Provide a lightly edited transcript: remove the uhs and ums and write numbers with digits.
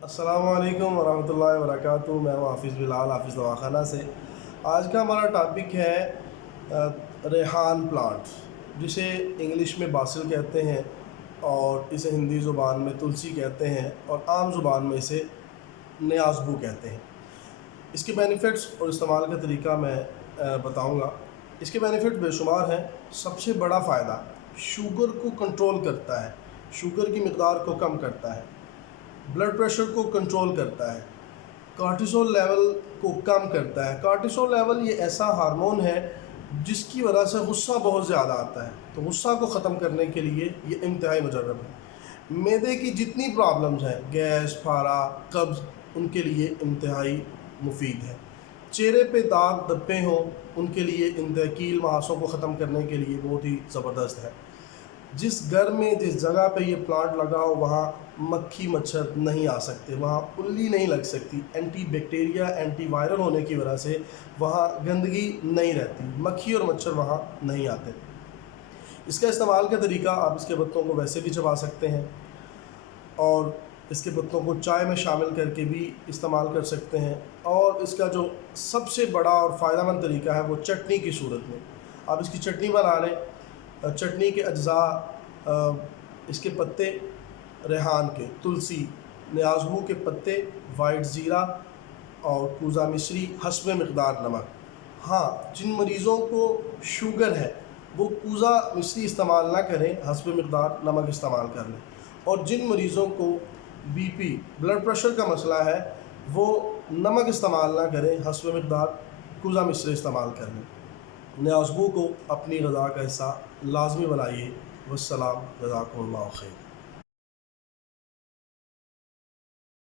अस्सलाम वालेकुम वरहमतुल्लाहि वबरकातुहू। मैं हूँ हाफिज़ बिलाल, हाफिज़ दवाखाना से। आज का हमारा टॉपिक है रेहान प्लांट, जिसे इंग्लिश में बासिल कहते हैं और इसे हिंदी ज़ुबान में तुलसी कहते हैं और आम ज़ुबान में इसे न्याज़बू कहते हैं। इसके बेनिफिट्स और इस्तेमाल का तरीका मैं बताऊंगा। इसके बेनिफिट बेशुमार हैं। सबसे बड़ा फ़ायदा, शुगर को कंट्रोल करता है, शुगर की मकदार को कम करता है, ब्लड प्रेशर को कंट्रोल करता है, कार्टिसोल लेवल को कम करता है। कार्टिसोल लेवल ये ऐसा हार्मोन है जिसकी वजह से गुस्सा बहुत ज़्यादा आता है, तो गुस्सा को ख़त्म करने के लिए ये इंतहाई मुजर्रब है। मैदे की जितनी प्रॉब्लम्स हैं, गैस, फारा, कब्ज़, उनके लिए इंतहाई मुफीद है। चेहरे पे दाग धब्बे हों, उनके लिए इंतकील महासों को ख़त्म करने के लिए बहुत ही ज़बरदस्त है। जिस घर में, जिस जगह पे ये प्लांट लगा हो, वहाँ मक्खी मच्छर नहीं आ सकते, वहाँ उल्ली नहीं लग सकती। एंटी बैक्टीरिया, एंटी वायरल होने की वजह से वहाँ गंदगी नहीं रहती, मक्खी और मच्छर वहाँ नहीं आते। इसका इस्तेमाल का तरीका, आप इसके पत्तों को वैसे भी चबा सकते हैं और इसके पत्तों को चाय में शामिल करके भी इस्तेमाल कर सकते हैं। और इसका जो सबसे बड़ा और फ़ायदेमंद तरीका है वो चटनी की सूरत में। आप इसकी चटनी बना लें। चटनी के अज्जा, इसके पत्ते, रेहान के, तुलसी, न्याज़बू के पत्ते, वाइट ज़ीरा और कूज़ा मिश्री, हस्बे मिक़दार नमक। हाँ, जिन मरीज़ों को शुगर है वो कूज़ा मिश्री इस्तेमाल ना करें, हस्बे मिक़दार नमक इस्तेमाल कर लें। और जिन मरीज़ों को बीपी, ब्लड प्रेशर का मसला है, वो नमक इस्तेमाल ना करें, हस्बे मिक़दार कूज़ा मिश्री इस्तेमाल कर लें। न्याज़बू को अपनी ग़िज़ा का हिस्सा लाज़मी बनाइए। वस्सलाम, जज़ाकुमुल्लाह खैर।